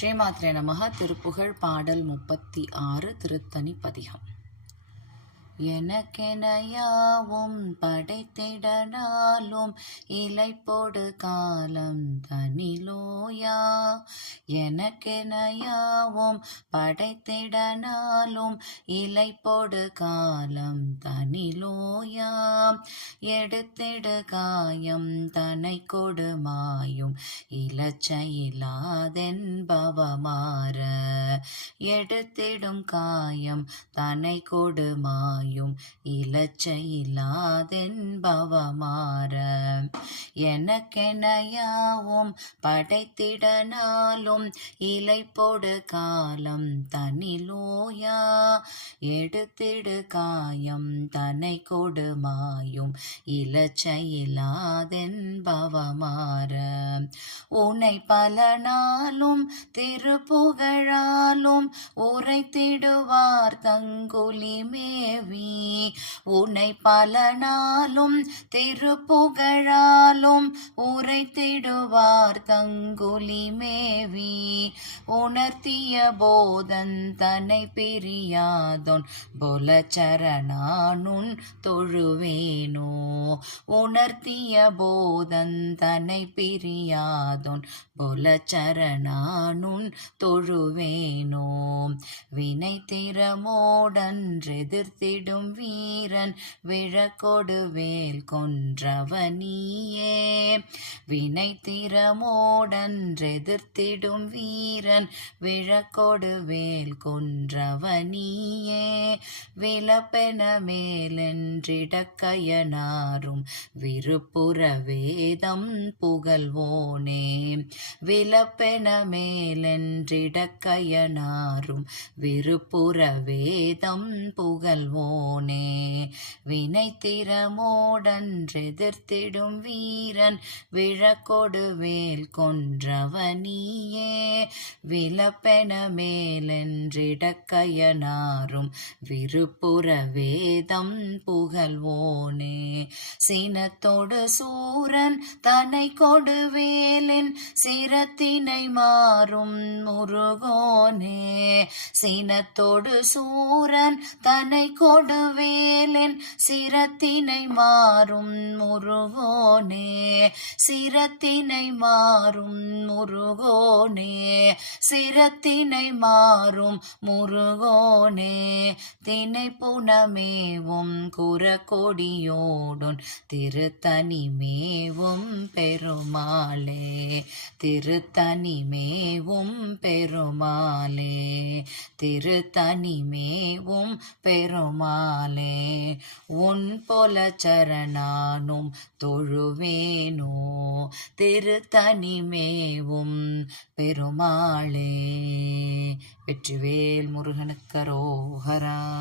ஸ்ரீமாத்ரே நமஹ. திருப்புகழ் பாடல் 36 திருத்தணி பதிகம். எனக்கென யாவும் படைத்திட நாளும் இலைப்பொடு காலம் தனிலோயா. எனக்கென யாவும் படைத்திட நாளும் இலைப்பொடு காலம் தனிலோயா. எடுத்திடு காயம் தனை கொடுமாயும் இலச்சையிலாதென்பவமாற. எடுத்திடும் காயம் தனை கொடுமாயும் இலச்சையிலாதென்பவமாற. எனக்கென யாவும் படைத்திட நாளும் இலைப்பொடு காலம் தனிலோயா. எடுத்திடு காயம் தனை கொடுமாயும் இலச்சையிலாதென்பவமாற. உனை பல நாளும் திருப்புகழாலும் உரைத்திடுவார் தங்குலி மேவி. உனை பல நாளும் திருப்புகழாலும் உரைத்திடுவார் தங்குலி மேவி. உணர்த்திய போதன் தன்னை பிரியாதொன் பொலச்சரணானுன் தொழுவேனோ. உணர்த்திய போதன் தன்னை பிரியாதொன் பொலச்சரணானுன் தொழுவேனோ. வினை திறமோடன்றெதிர்த்திடும் வீரன் விழக்கொடு வேல் கொன்றவனியே. வினை திறமோடன்றெதிர்த்திடும் வீரன் விழக்கொடு வேல் கொன்றவனியே. விலப்பென மேலென்றிடக்கயனாரும் விருப்புற வேதம் புகழ்வோனே. விலப்பென மேலென்றிடக்கயனாரும் விருப்புற வேதம் புகழ்வோனே. வினை திறமோடன்றெதிர்த்திடும் வீரன் விழக்கொடு வேல் கொன்றவனியே. விலப்பென மேலென்றிடக்கயனாரும் விருப்புற வேதம் புகழ்வோனே. சினத்தொடு சூரன் தனை கொடு வேலின் சிரத்தினை மாறும் முருகோனே. சினத்தொடு சூரன் தனை கொடு வேலின் சிரத்தினை மாறும் முருகோனே. சிரத்தினை மாறும் முருகோனே. சிரத்தினை மாறும் முருகோனே. தினை புனமேவும் குறக்கொடியோடுன் திருத்தணி மேவும் பெருமாளே. திருத்தணி மேவும் பெருமாளே. திருத்தணி மேவும் பெருமாளே. உன் பொல சரணானும் தொழுவேனோ. திருத்தணி மேவும் பெருமாளே. வெற்றிவேல் முருகனுக்கு அரோகரா.